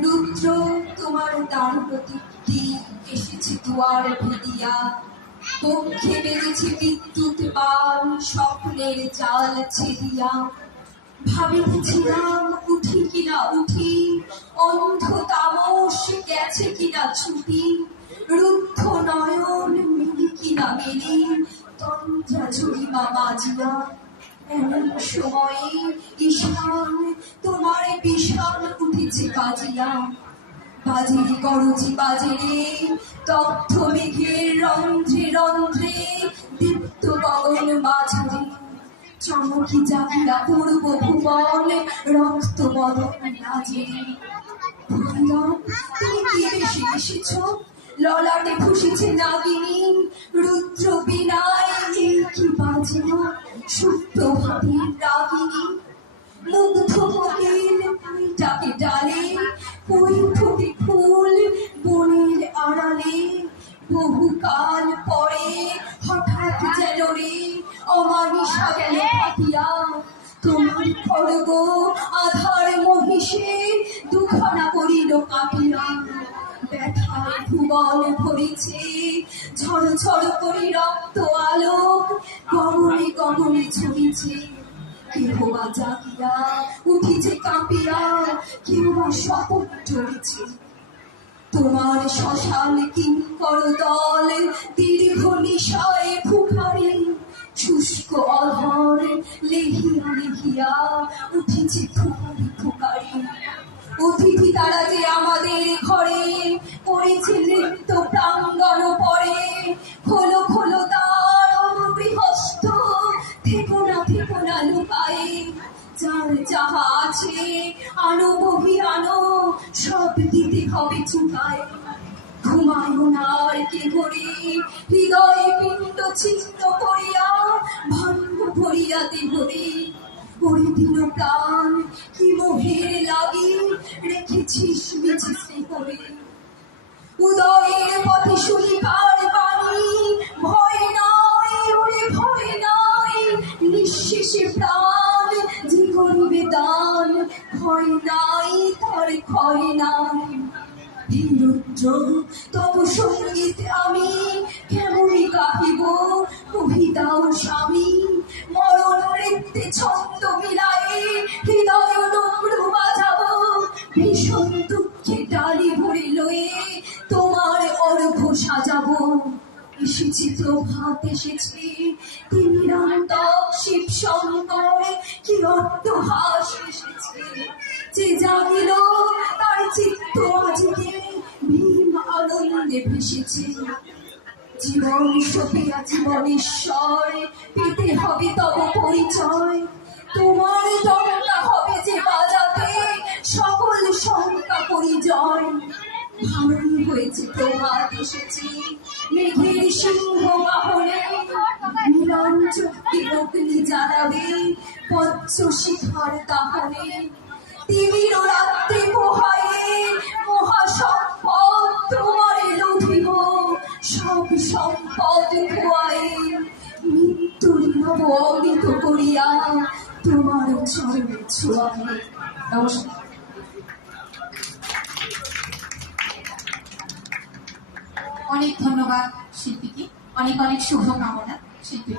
রুদ্র তোমার দ্বার প্রতিটি এসেছে দুয়ার ভিড়িয়া, পক্ষে বেড়েছে বিদ্যুৎ বান স্বপ্নের জাল ছেদিয়া। ভাবিতেছিলাম উঠি কিনা উঠি, অন্ধ তামস গেছে কিনা ছুটি, রুদ্ধ নয়ন মিলি কিনা মেলি, তন্দ্রা ঝুড়িমা বাজিয়া। এমন সময়ে ঈশান তোমার বিষাণ উঠেছে বাজিয়া। বাজেরে করজি বাজেরে, দগ্ধ মেঘের রন্ধ্রে রন্ধ্রে, দীপ্ত গগন মাঝারে, চমকি জাগিয়া পূর্ব ভুবন, রক্ত বদন রাজে। ভাইয়া তুমি কে বেশি এসেছ, ললাটে ফুসেছে নাগিনী, রুদ্র বিনায় এই কি বাজনা, সুপ্রভাতের রাগিনী। মুগ্ধ কোকিল ডাকে ডালে, ফুল ফুটে ফুল বনের আড়ালে, বহুকাল পরে হঠাৎ যেন রে অমানিসা গেল ফাটিয়া। তোমার খড়গ আধার মহিষে দুখানা করিল কাটিয়া। ব্যথায় ভুবন ভরেছে, ঝড় ঝড় করে রক্ত আলোক, গগনে গগনে ছড়িছে। কেহ বা জাগিয়া উঠিছে কাঁপিয়া, কেউ বা শপথ চড়েছে। তোমার শ্মশান কিঙ্কর দল দীর্ঘ নিশায় ফুকারে, শুষ্ক অধর লেহিয়া লেহিয়া উঠিছে ফুকারি ফুকারি। অতিথি তারা যে আমাদের ঘরে, পড়েছে নৃত্য প্রাঙ্গণ পরে। খোলো খোলো দ্বার গৃহস্থ, থেকো না লুকায়ে। যার যাহা আছে আনো বহি আনো, সব দিতে হবে চুকায়। ঘুমায়ো না আর কে ঘরে, হৃদয়ে পিণ্ড ছিন্ন করিয়া, ভাণ্ড ভরিয়া দেহরে। ওরে দিল প্রাণ কি মোহের লাগি, রেখেছিস মিছে স্নেহরে। উদয়ের পথে শুনিবার বাণী, ভয় নাই ওরে ভয় নাই, নিঃশেষে প্রাণ যে করিবে দান, ভয় নাই তার ক্ষয় নাই। রুদ্র তব সঙ্গীত আমি কেমনই গাহিব, কহি দাও স্বামী। মরণ নৃত্যে ছন্দ মিলায়ে, হৃদয় নম্র বাজাবো, ভীষণ দুঃখে ডালি ভরে লয়ে তোমার অর্ঘ সাজাবো। এসেছে প্রভাত এসেছে, তিনি রান্তক শিব শঙ্কর, কি অট্টহাস এসেছে। যে জাগিল তার চিত্ত আজকে ভীম আনন্দে ভেসেছে। জীবন সপিয়া জীবনেশ্বর, পেতে হবে তব পরিচয়। তোমার দমটা হবে যে বাজাতে, সকল শঙ্কা পরিজয়। ভালোই হয়েছে প্রভাত এসেছে, মেঘের সিংহ বাহনে, নীলাঞ্চল অগ্নি জ্বালাবে পঞ্চ শিখার দাহনে। তিমির রাত্রে পোহায়ে মহাসম্পদ তোমারে লুঠিব, সব সম্পদ খোয়ায়ে মৃত্যুর নব অমৃত করিয়া, তোমার চরণে ছোঁয়ায়ে। নমস্কার। অনেক ধন্যবাদ শিল্পীকে, অনেক অনেক শুভকামনা শিল্পী।